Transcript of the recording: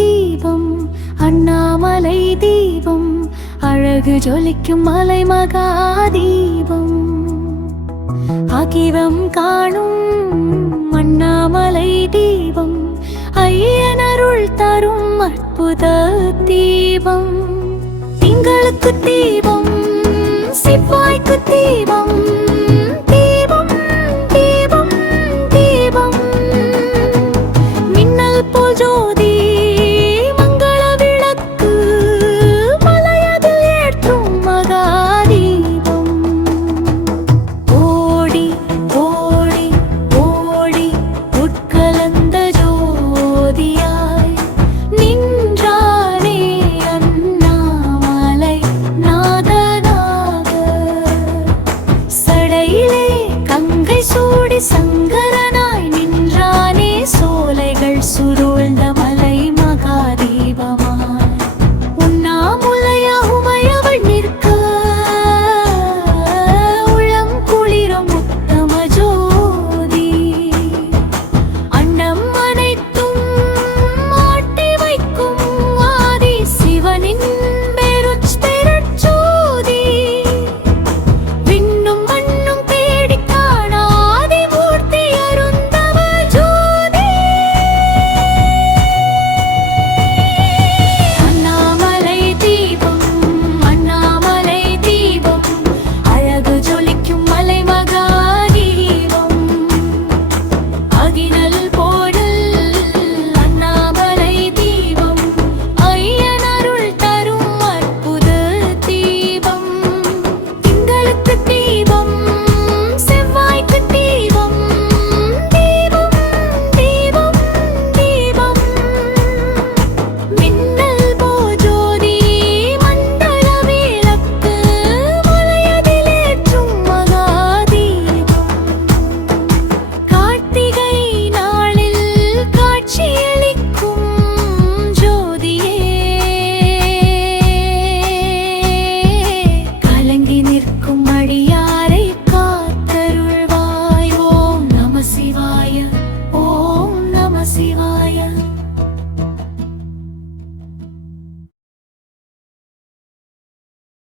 தீபம் அண்ணாமலை தீபம் அழகு ஜொலிக்கும் மலை மகா தீபம் அகிலம் காணும் அண்ணாமலை தீபம் ஐயனருள் தரும் அற்புத தீபம் திங்களுக்கு தீபம் செவ்வாய்க்கு தீபம் தீபம் தீபம் தீபம் மின்னல் போல் ஜோதி மங்கள விளக்கு மலையதில் ஏற்றும் மகா தீபம் ஓடி ஓடி ஓடி உட்கலந்த ஜோதியாய் நின்றானே அண்ணாமலை நாதனாக சடையிலே கங்கை சூடி சங்கரன